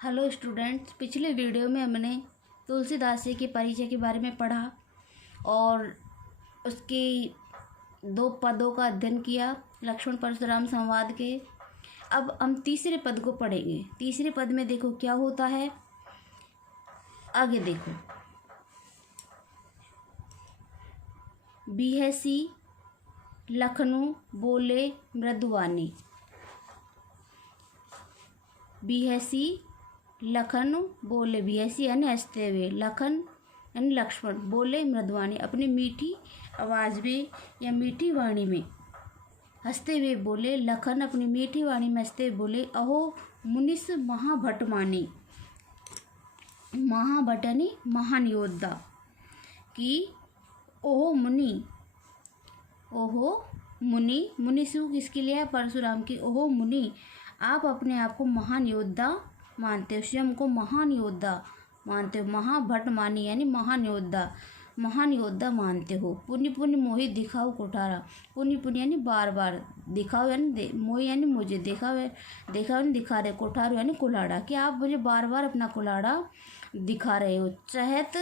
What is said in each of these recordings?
Hello students, पिछले video में हमने तुलसीदास जी के परिचय के बारे में पढ़ा और उसके दो पदों का अध्ययन किया, लक्ष्मण परशुराम संवाद के। अब हम तीसरे पद को पढ़ेंगे। तीसरे पद में देखो क्या होता है, आगे देखो। बिहसी लखनऊ बोले मृदुवानी। बिहसी लखन बोले, बिहसी यानी हंसते हुए, लखन यानी लक्ष्मण, बोले मृदुवानी अपनी मीठी आवाज़ में या मीठी वाणी में हंसते हुए बोले। लखन अपनी मीठी वाणी में हंसते हुए बोले, अहो मुनिस महाभट मानी। महाभट यानी महान योद्धा। कि ओहो मुनि, ओहो मुनि, मुनिसु किसके लिए है? परशुराम की। ओहो मुनि, आप अपने आप को महान योद्धा मानते हो, स्वयं को महान योद्धा मानते हो। महाभट मानी यानी महान योद्धा, महान योद्धा मानते हो। पुण्य पुण्य मोहि दिखाओ कुठारा। पुण्य पुण्य यानी बार बार, दिखाओ यानी मोहि यानी मुझे, दिखाओ यानी दिखा रहे, कुठारो यानी कुल्हाड़ा। कि आप मुझे बार बार अपना कुल्हाड़ा दिखा रहे हो। चहत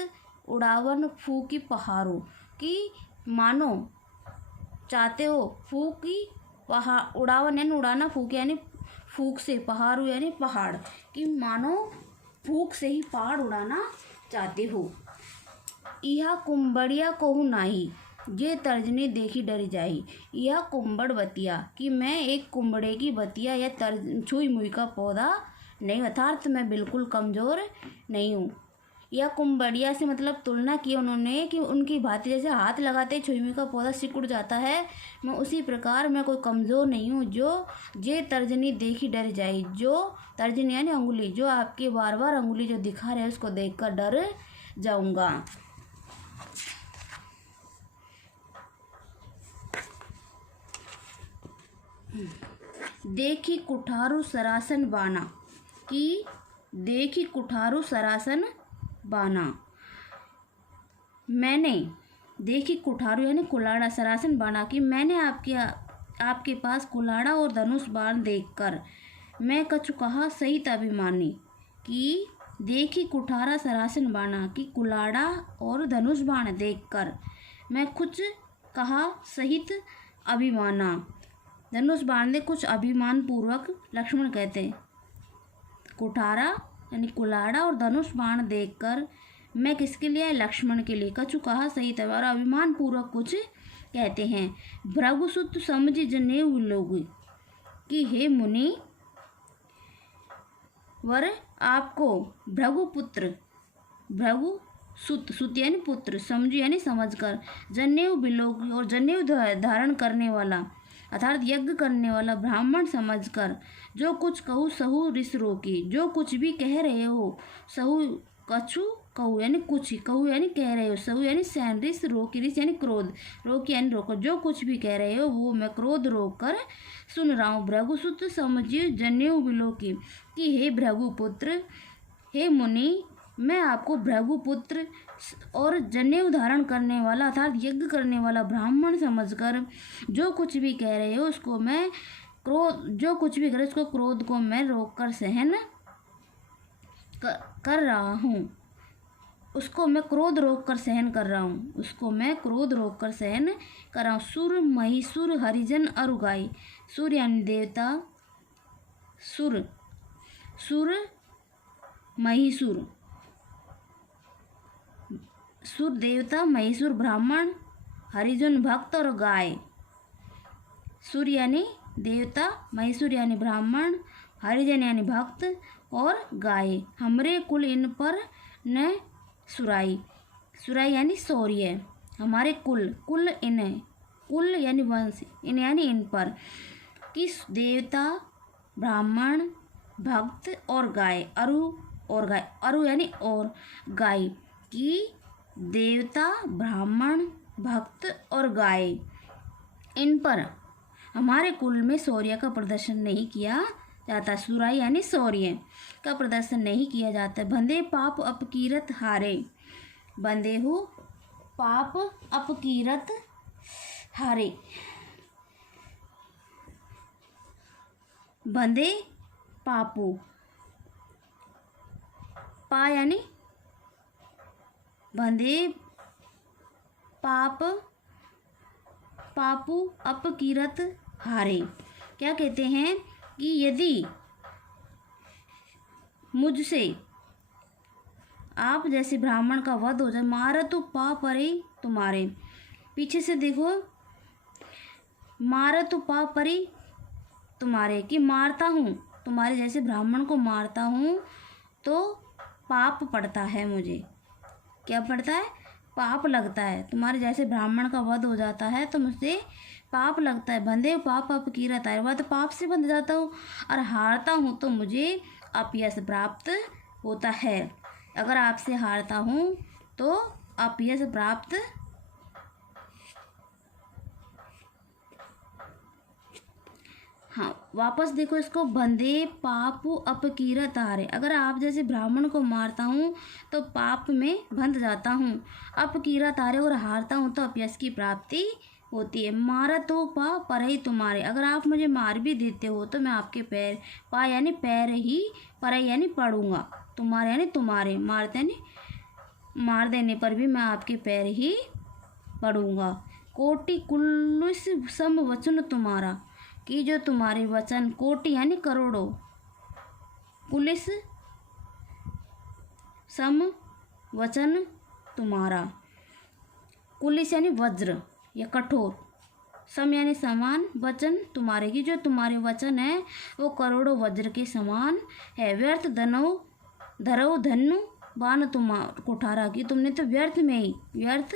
उड़ावन फूकी पहाड़ो, कि मानो चाहते हो फूकी पहाड़, उड़ावन यानी उड़ाना, फूक यानी फूक से, पहाड़ो यानी पहाड़, कि मानो फूक से ही पहाड़ उड़ाना चाहते हो। यह कुंबड़िया कोहू नाही, ये तर्जनी देखी डर जाई। यह कुंबड़ बतिया, कि मैं एक कुंबड़े की बतिया या छुई मुई का पौधा नहीं, अर्थात मैं बिल्कुल कमज़ोर नहीं हूँ। या कुंबड़िया से मतलब तुलना की उन्होंने कि उनकी भांति जैसे हाथ लगाते ही छुई मुई का पौधा सिकुड़ जाता है, मैं उसी प्रकार मैं कोई कमज़ोर नहीं हूँ। जो जे तर्जनी देखी डर जाए, जो तर्जनी यानी अंगुली, जो आपके बार बार अंगुली जो दिखा रहे हैं उसको देखकर डर जाऊंगा। देखी कुठारू सरासन बाना, कि देखी कुठारू सरासन बाना, मैंने देखी कुठारू यानी कुल्हाड़ा, सरासन बाना, कि मैंने आपके पास कुल्हाड़ा और धनुष बाण देखकर मैं कछु कहा सहित अभिमानी। कि देखी कुठारा सरासन बाना, कि कुल्हाड़ा और धनुष बाण देखकर मैं कुछ कहा सहित अभिमाना। धनुष बाण ने कुछ अभिमान पूर्वक लक्ष्मण कहते हैं। कुठारा यानी कुल्हाड़ा और धनुष बाण देखकर मैं किसके लिए? लक्ष्मण के लिए। कछु कहा सहित और अभिमान पूर्वक कुछ कहते हैं। भृगुसुत समझ जनेऊ लोग, कि हे मुनि वर आपको भृगुपुत्र, भृगु सुत, सुत यानी पुत्र, समझू यानी समझकर, जनेऊ बिलोक और जनेऊ धारण करने वाला अर्थात यज्ञ करने वाला ब्राह्मण समझकर, जो कुछ कहूँ सहु रिस रोकी, जो कुछ भी कह रहे हो सहु कछु कहू यानी कुछ, कहू यानी कह रहे हो, सहु यानी सहन, रिस रोकी, रिस यानी क्रोध, रोकी यानी रोको, जो कुछ भी कह रहे हो वो मैं क्रोध रोक कर सुन रहा हूँ। भृगुसुत समझिए जनेऊ बिलोकी, कि हे भृगुपुत्र, हे मुनि, मैं आपको भृगुपुत्र और जनेऊ धारण करने वाला अर्थात यज्ञ करने वाला ब्राह्मण समझकर जो कुछ भी कह रहे हो उसको मैं क्रोध, जो कुछ भी करे उसको क्रोध को मैं रोक कर सहन कर रहा हूँ। उसको मैं क्रोध रोक कर सहन कर रहा हूँ, उसको मैं क्रोध रोक कर सहन कर रहा हूँ। सुर महिसुर हरिजन अरुगाई, सुर यानी देवता, सुर, सुर महिसुर, सुर देवता, महिसुर ब्राह्मण, हरिजन भक्त और गाय। सुर यानी देवता, महिसुर यानी ब्राह्मण, हरिजन यानी भक्त और गाय। हमरे कुल इन पर न सुराई, सुराई यानी शौर्य, हमारे कुल, कुल इन, कुल यानी वंश, इन यानी इन पर, कि देवता, ब्राह्मण, भक्त और गाय। अरु और गाय, अरु यानी और, गाय, कि देवता, ब्राह्मण, भक्त और गाय, इन पर हमारे कुल में शौर्य का प्रदर्शन नहीं किया जाता। सुराई यानी शौर्य का प्रदर्शन नहीं किया जाता। बंदे पाप अपकीरत हारे, बंदे हो पाप अपकीरत हारे, बंदे पापो पा यानी बंधे, पाप पापू अपकीरत हारे। क्या कहते हैं कि यदि मुझसे आप जैसे ब्राह्मण का वध हो जाए, मारा तो पा परे तुम्हारे, पीछे से देखो, मारा तो पा परे तुम्हारे, कि मारता हूँ तुम्हारे जैसे ब्राह्मण को मारता हूँ तो पाप पड़ता है मुझे। क्या पड़ता है? पाप लगता है। तुम्हारे जैसे ब्राह्मण का वध हो जाता है तो मुझसे पाप लगता है। बंधे पाप अपकीरत हारे, वह तो पाप से बंध जाता हूँ, और हारता हूँ तो मुझे अपयश प्राप्त होता है। अगर आपसे हारता हूँ तो अपयश प्राप्त हाँ, वापस देखो इसको, बंधे पाप अपकीरत हारे। अगर आप जैसे ब्राह्मण को मारता हूँ तो पाप में बंध जाता हूँ, अपकीरत हारे और हारता हूँ तो अपयश की प्राप्ति होती है। मारा तो पा पर ही तुम्हारे, अगर आप मुझे मार भी देते हो तो मैं आपके पैर, पा यानी पैर ही, पर यानी पड़ूंगा, तुम्हारे यानी तुम्हारे, मारते यानी मार देने पर भी मैं आपके पैर ही पड़ूंगा। कोटि कुल्लुष सम वचन तुम्हारा, कि जो तुम्हारे वचन, कोटि यानी करोड़ों, पुलिस सम वचन तुम्हारा, कुलिस यानी वज्र या कठोर, सम यानी समान, वचन तुम्हारे, की जो तुम्हारे वचन है वो करोड़ों वज्र के समान है। व्यर्थ धरौ धनु बाण तुम्हारा कुठारा, की तुमने तो व्यर्थ में ही, व्यर्थ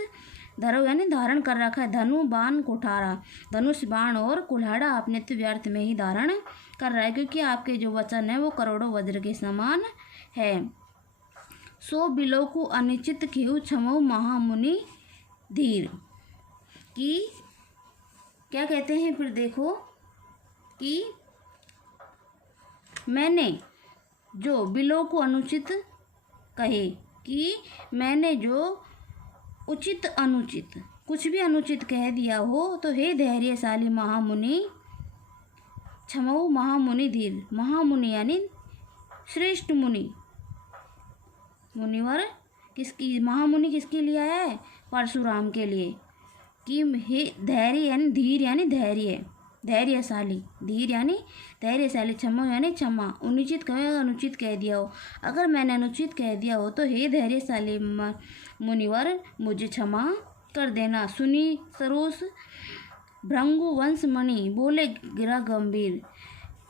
धरौ यानी धारण कर रखा है, धनु बाण कुठारा, धनुष बाण और कुल्हाड़ा आपने तो व्यर्थ में ही धारण कर रहा है, क्योंकि आपके जो वचन है वो करोड़ों वज्र के समान है। सो बिलो को अनिश्चित खेऊ क्षमो महामुनि धीर, कि क्या कहते हैं फिर देखो, कि मैंने जो बिलो को अनुचित कहे, कि मैंने जो उचित अनुचित कुछ भी अनुचित कह दिया हो तो हे धैर्यशाली महामुनि, क्षमो महामुनि धीर, महामुनि यानी श्रेष्ठ मुनि, मुनिवर किसकी, महामुनि किसके लिए आया है? परशुराम के लिए। कि हे धैर्य यानी धीर यानी धैर्य, धैर्यशाली, धीर यानी धैर्यशाली, क्षमा यानी क्षमा, अनुचित कहे, अनुचित कह दिया हो, अगर मैंने अनुचित कह दिया हो तो हे धैर्यशाली मुनिवर मुझे क्षमा कर देना। सुनी सरोस भृंगु वंश मणि बोले गिरा गंभीर,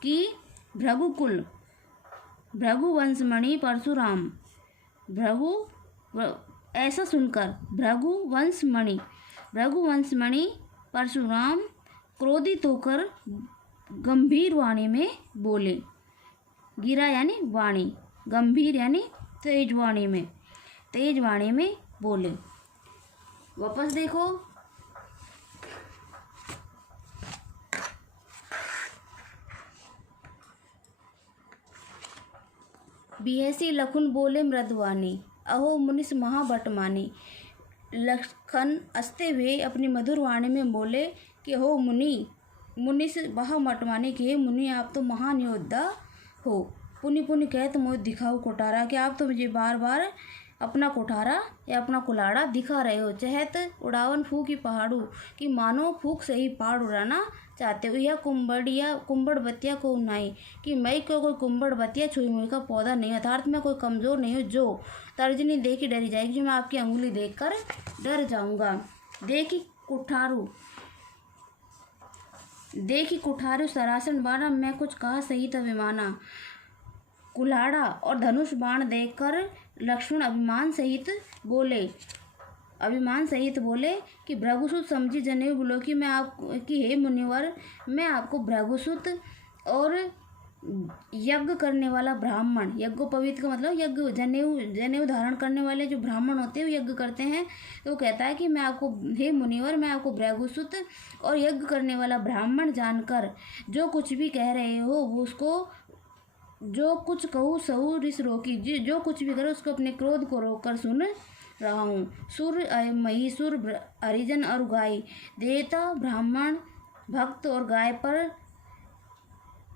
कि भृगुकुल, भृगु वंश मणि परशुराम, भृगु ऐसा सुनकर भृगु वंश मणि परशुराम क्रोधित होकर गंभीर वाणी में बोले, गिरा यानी वाणी, गंभीर यानी तेज वाणी में, तेज वाणी में बोले। वापस देखो, बिहसी लखुन बोले मृदवानी, अहो मुनिस महाबटमानी। लखन हंसते हुए अपनी मधुर वाणी में बोले कि हो मुनिस महाबटमानी, के मुनि आप तो महान योद्धा हो। पुनि पुनि कहत मोह दिखाओ कोठारा, कि आप तो मुझे बार बार अपना कोठारा या अपना कुल्हाड़ा दिखा रहे हो। चहत उड़ावन फूकी पहाड़ू, कि मानो फूक से ही पहाड़ उड़ाना चाहते हो। यह कुंबड़ बतिया को नाई, कि मैं कोई कुंबड़ बतिया छुई मुई का पौधा नहीं, अर्थात मैं कोई कमज़ोर नहीं हूँ जो तर्जनी देखी डरी जाएगी, जो मैं आपकी अंगुली देखकर डर जाऊँगा। देखी कुठारू सरासन बाणा, मैं कुछ कहा सही अभिमाना। कुल्हाड़ा और धनुष बाण देखकर लक्ष्मण अभिमान सहित बोले कि भृगुसुत समझी जनेऊ बोलो, कि मैं आप कि हे मुनिवर, मैं आपको भृगुसुत और यज्ञ करने वाला ब्राह्मण, यज्ञोपवीत का मतलब यज्ञ, जनेऊ धारण करने वाले जो ब्राह्मण होते हैं वो यज्ञ करते हैं, तो कहता है कि मैं आपको, हे मुनिवर, मैं आपको भृगुसुत और यज्ञ करने वाला ब्राह्मण जानकर जो कुछ भी कह रहे हो वो उसको, जो कुछ कहूँ सहु रिस रोकी, जो कुछ भी करो उसको अपने क्रोध को रोककर सुन रहा हूँ। सुर महिषुर हरिजन और गाय, देवता ब्राह्मण भक्त और गाय पर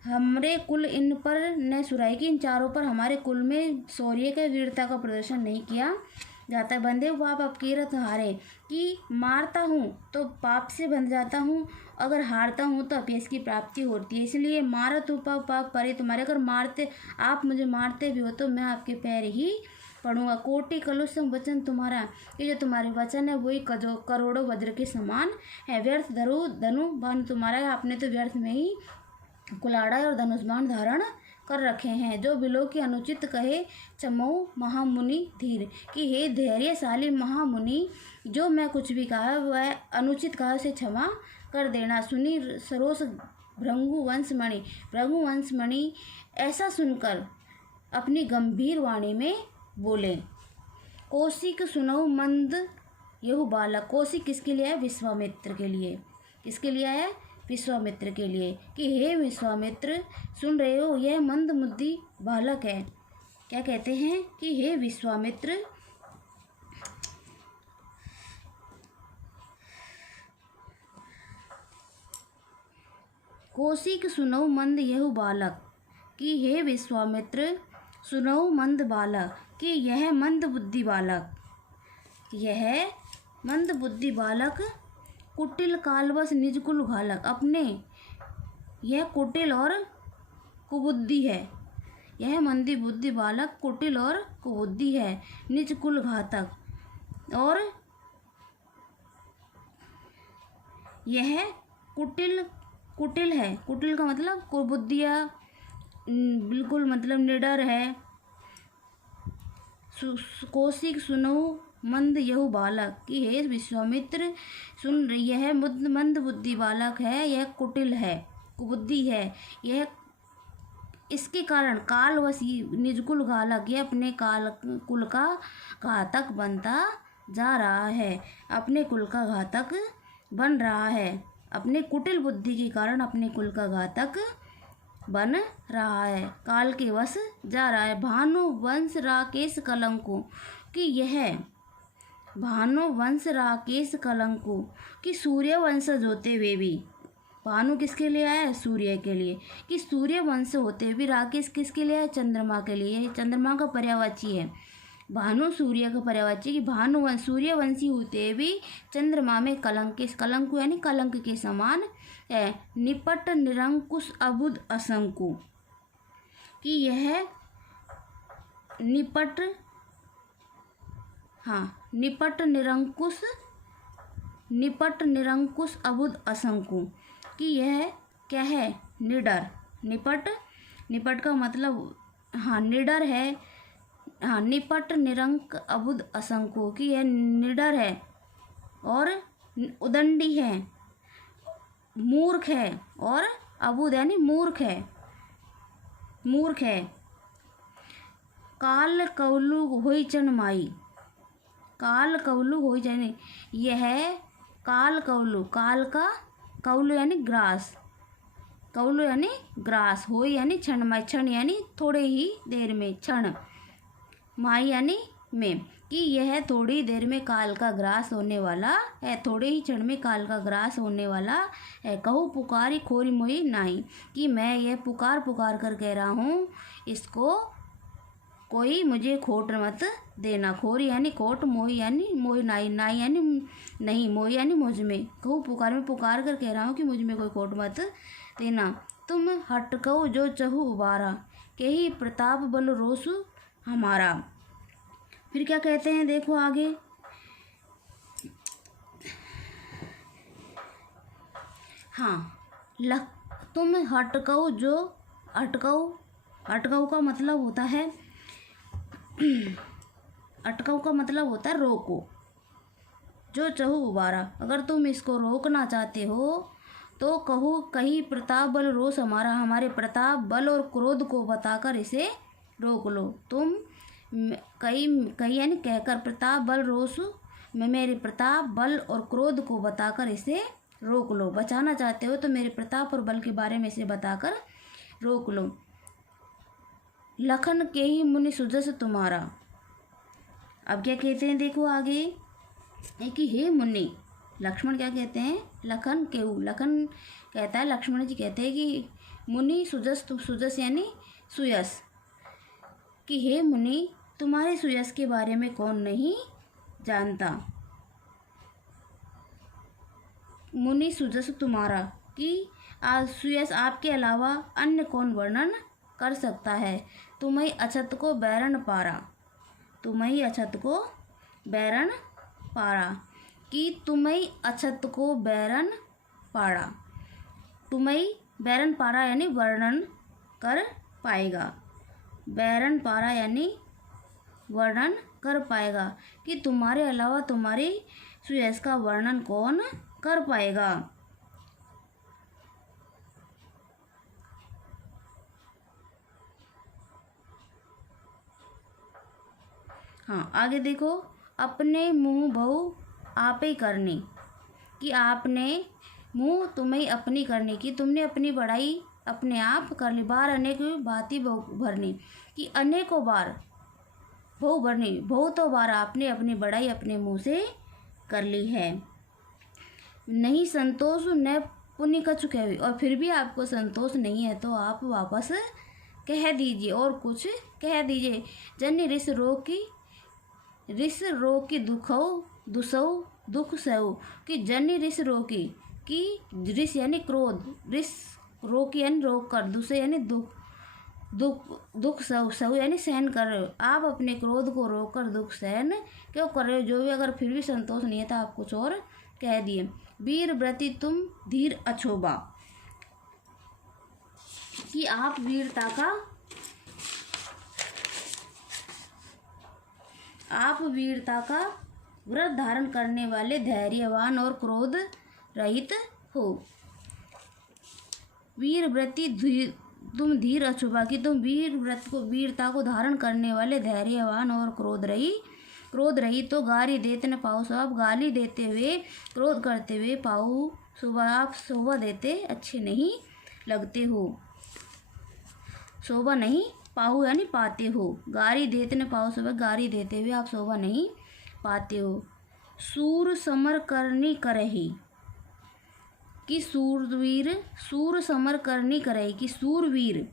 हमरे कुल इन पर न सुराई की, इन चारों पर हमारे कुल में शौर्य का वीरता का प्रदर्शन नहीं किया जाता। बंधे पाप अपकीरत हारे, कि मारता हूँ तो पाप से बंध जाता हूँ, अगर हारता हूँ तो अपयश की प्राप्ति होती है। इसलिए मारत पाप परे तुम्हारे, अगर मारते आप मुझे मारते भी हो तो मैं आपके पैर ही पढ़ूंगा। कोटि कलुषम वचन तुम्हारा, ये जो तुम्हारे वचन है वही करोड़ों वज्र के समान है। व्यर्थ धनु बाण तुम्हारा है, आपने तो व्यर्थ में ही कुलाड़ा और धनुष बाण धारण कर रखे हैं। जो बिलो की अनुचित कहे चमऊ महामुनि धीर, कि हे धैर्यशाली महामुनि, जो मैं कुछ भी कहा वह अनुचित कहा उसे क्षमा कर देना। सुनी सरोस भृंगुवंशमणि, भृंगुवंशमणि ऐसा सुनकर अपनी गंभीर वाणी में बोले। कौशिक सुनऊ मंद यहु बालक, कौशिक किसके लिए है? विश्वामित्र के लिए। किसके लिए है? विश्वामित्र के लिए, कि हे विश्वामित्र सुन रहे हो, यह मंद बुद्धि बालक है। क्या कहते हैं? कि हे विश्वामित्र, कौशिक सुनऊ मंद यहु बालक, कि हे विश्वामित्र सुनऊ मंद बालक, कि यह मंद बुद्धि बालक, यह मंद बुद्धि बालक कुटिल कालवश निज कुल घालक, अपने यह कुटिल और कुबुद्धि है। यह मंदी बुद्धि बालक कुटिल और कुबुद्धि है, निज कुल घातक, और यह कुटिल है। कुटिल का मतलब कुबुद्धिया, बिल्कुल मतलब निडर है। कौशिक सुनऊ मंद यहु बालक, कि हे विश्वामित्र सुन, यह मंद बुद्धि बालक है, यह कुटिल है, कुबुद्धि है। यह इसके कारण कालवश निजकुल घालक, यह अपने कुल का घातक बनता जा रहा है, अपने कुल का घातक बन रहा है। अपने कुटिल बुद्धि के कारण अपने कुल का घातक बन रहा है, काल के वश जा रहा है। भानु वंश राकेश कलंको, कि यह भानु वंश राकेश कलंको, कि सूर्य वंशज होते हुए भी, भानु किसके लिए है? सूर्य के लिए, कि सूर्य वंश होते हुए भी राकेश किसके लिए है? चंद्रमा के लिए। चंद्रमा का पर्यायवाची है भानु, सूर्य का पर्यायवाची, कि भानु सूर्यवंशी होते भी चंद्रमा में कलंक, कलंक यानी कलंक के समान है। निपट निरंकुश अबुध असंकु, कि यह निपट निरंकुश अबुध असंकु, कि यह क्या है? निडर। निपट का मतलब निडर है। निपट निरंक अबुध असंकु, कि यह निडर है और उदंडी है, मूर्ख है, और अबुध यानी मूर्ख है। काल कौलु होई चन माई, काल कौलु होई चन, यह काल कौलु, काल का कौलु यानी ग्रास, कौलु यानी ग्रास, होई यानी क्षण माई, क्षण यानी थोड़े ही देर में, क्षण माई यानी में, कि यह थोड़ी देर में काल का ग्रास होने वाला है, थोड़े ही क्षण में काल का ग्रास होने वाला है। कहूँ पुकारी खोरी मोही नाई, कि मैं यह पुकार कर कह रहा हूँ, इसको कोई मुझे खोट मत देना। खोरी यानी खोट, मोही यानी मोही, नाई यानी नहीं, मोही यानी मुझ में। कहूँ पुकार, में पुकार कर कह रहा हूँ कि मुझ में कोई खोट मत देना। तुम हटकऊ जो चहु उबारा, के ही प्रताप बल रोसु हमारा। फिर क्या कहते हैं, देखो आगे, तुम हटकऊ जो, अटकऊ का मतलब होता है अटकऊ का मतलब होता है रोको। जो चहु उबारा, अगर तुम इसको रोकना चाहते हो तो कहो कहीं प्रताप बल रोष हमारा, हमारे प्रताप बल और क्रोध को बताकर इसे रोक लो। तुम कहीं यानी कहकर, प्रताप बल रोष में मेरे प्रताप बल और क्रोध को बताकर इसे रोक लो। बचाना चाहते हो तो मेरे प्रताप और बल के बारे में इसे बताकर रोक लो। लखन के ही मुनि सुजस तुम्हारा। अब क्या कहते हैं, देखो आगे, कि हे मुनि, लक्ष्मण क्या कहते हैं, लखन कहता है, लक्ष्मण जी कहते हैं कि मुनि सुजस, सुजस यानी सुयस, कि हे मुनि तुम्हारे सुयस के बारे में कौन नहीं जानता। मुनि सुजस तुम्हारा, कि सुयस आपके अलावा अन्य कौन वर्णन कर सकता है। तुम्हें अछत को बैरन पारा, तुम्हें अछत को बैरन पारा, कि तुम्हें अछत को बैरन पारा, तुम्हें बैरन पारा यानी वर्णन कर पाएगा, बैरन पारा यानी वर्णन कर पाएगा, कि तुम्हारे अलावा तुम्हारी सुयस का वर्णन कौन कर पाएगा। हाँ, आगे देखो, अपने मुँह बहु आपे करनी, कि आपने मुँह तुम्हें अपनी करने की, तुमने अपनी बड़ाई अपने आप कर ली। बार अनेक भांति भरनी, कि अनेकों बार बहु भरनी, बहुतों बार आपने अपनी बड़ाई अपने मुँह से कर ली है। नहीं संतोष न पुण्य कछु कहे, और फिर भी आपको संतोष नहीं है तो आप वापस कह दीजिए और कुछ कह दीजिए। जन्य रिस रोग की दुसौ दुख सहु, कि जन्य रिस रोगी, कि रिस यानी क्रोध, रिस रोग यानी रोक कर, दुसे यानी दुख सहु यानी सहन कर रहे हो। आप अपने क्रोध को रोक कर दुख सहन क्यों कर रहे हो। जो भी अगर फिर भी संतोष नहीं है तो आप कुछ और कह दिए। वीर व्रति तुम धीर अछोबा, कि आप वीरता का व्रत धारण करने वाले धैर्यवान और क्रोध रहित हो। वीर व्रति तुम धीर अछोबा, कि तुम वीरता को धारण करने वाले धैर्यवान और क्रोध रही तो गाली देते न पाओ। सब आप गाली देते हुए, क्रोध करते हुए पाओ सुबह आप शोभा देते अच्छे नहीं लगते हो। शोभा नहीं पाओ यानी पाते हो। गाली देते न पाओ, सुबह गाली देते हुए आप शोभा नहीं पाते हो। सूर समर करनी करही, कि सूर समर करनी करही, कि सूरवीर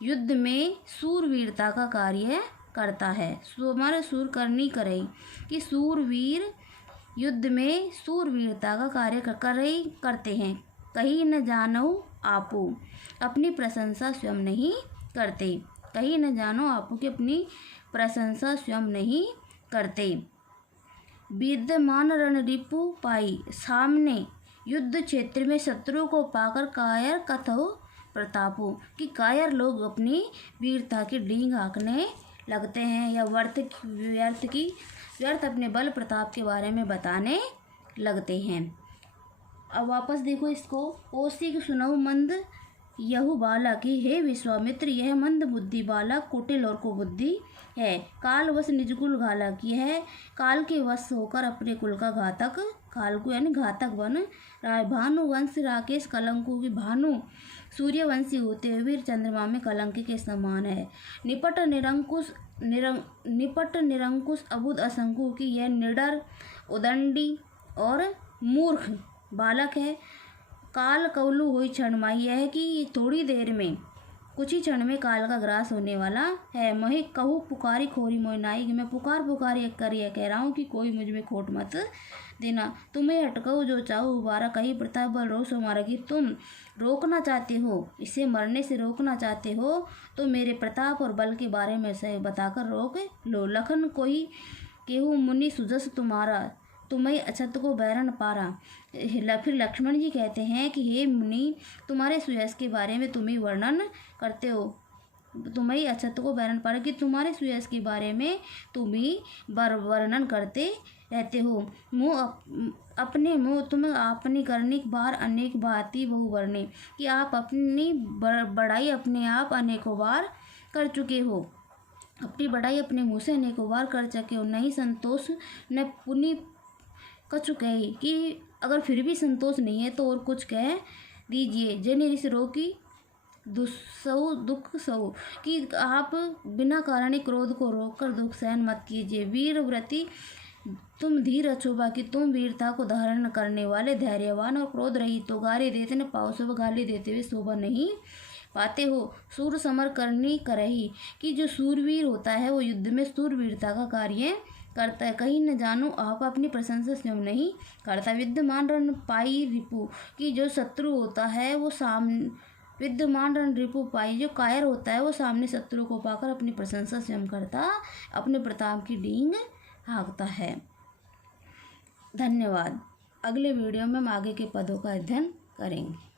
युद्ध में सूरवीरता का कार्य करता है। समर सूर करनी करही, कि सूरवीर युद्ध में सूरवीरता का कार्य करते हैं। कहीं न जानो आपो, अपनी प्रशंसा स्वयं नहीं करते। कहीं न जानो आपो, की अपनी प्रशंसा स्वयं नहीं करते। विद्यमान रणरिपु पाई, सामने युद्ध क्षेत्र में शत्रु को पाकर कायर कथो प्रतापो, कि कायर लोग अपनी वीरता की डींग हाँकने लगते हैं या व्यर्थ अपने बल प्रताप के बारे में बताने लगते हैं। अब वापस देखो इसको। कौशिक सुनऊ मंद यहु बाला, की हे विश्वामित्र यह मंद बुद्धि बालक कुटिल और कुबुद्धि है। काल वश निज कुल घाला, की है काल के वश होकर अपने कुल का घातक, काल को यानी घातक बन रहा है। भानु वंश राकेश कलंकों की, भानु सूर्यवंशी होते हुए वीर चंद्रमा में कलंक के समान है। निपट निरंकुश अबुध असंकु, की यह निडर उदंडी और मूर्ख बालक है। काल कौलु हुई क्षणमाई, यह है कि थोड़ी देर में कुछ ही क्षण में काल का ग्रास होने वाला है। मोहि कहू पुकारी खोरी मोहि नाई, मैं पुकार एक कर यह कह रहा हूँ कि कोई मुझ में खोट मत देना। तुम्हें हटकाऊ जो चाहो उबारा, कहीं प्रताप बल रोष हमारा, कि तुम रोकना चाहते हो, इसे मरने से रोकना चाहते हो तो मेरे प्रताप और बल के बारे में से बताकर रोक लो। लखन कोई केहू मुनि सुजस तुम्हारा, तुम्हें अछत को बैरन पारा। फिर लक्ष्मण जी कहते हैं कि हे मुनि तुम्हारे सुयस के बारे में तुम ही वर्णन करते हो, तुम्हें अछत को बैरन पारा, कि तुम्हारे सुयस के बारे में तुम ही वर्णन करते रहते हो। अपने मुँह तुम अपनी करनी बार अनेक भांति बहुवर्णी, कि आप अपनी बड़ाई अपने आप अनेकों बार कर चुके हो। अपनी बड़ाई अपने मुँह से अनेकों बार कर चुके हो। नहीं संतोष न पुनि कछु कहे, कि अगर फिर भी संतोष नहीं है तो और कुछ कह दीजिए। जन ऋषि रोकी दुख सहु, कि आप बिना कारण क्रोध को रोककर दुख सहन मत कीजिए। वीर व्रति तुम धीर अछूबा कि तुम वीरता को धारण करने वाले धैर्यवान और क्रोध रहित तो गाली देते न पाओ शुभ गाली देते हुए शोभा नहीं पाते हो। सूर समर करनी करही कि जो सूरवीर होता है वो युद्ध में सूरवीरता का कार्य करता है। कहीं न जानो आप अपनी प्रशंसा स्वयं नहीं करता। विद्यमान रण पाई रिपु कि जो शत्रु होता है वो विद्यमान रण रिपु पाई जो कायर होता है वो सामने शत्रु को पाकर अपनी प्रशंसा स्वयं करता, अपने प्रताप की डींग हाँकता है। धन्यवाद। अगले वीडियो में हम आगे के पदों का अध्ययन करेंगे।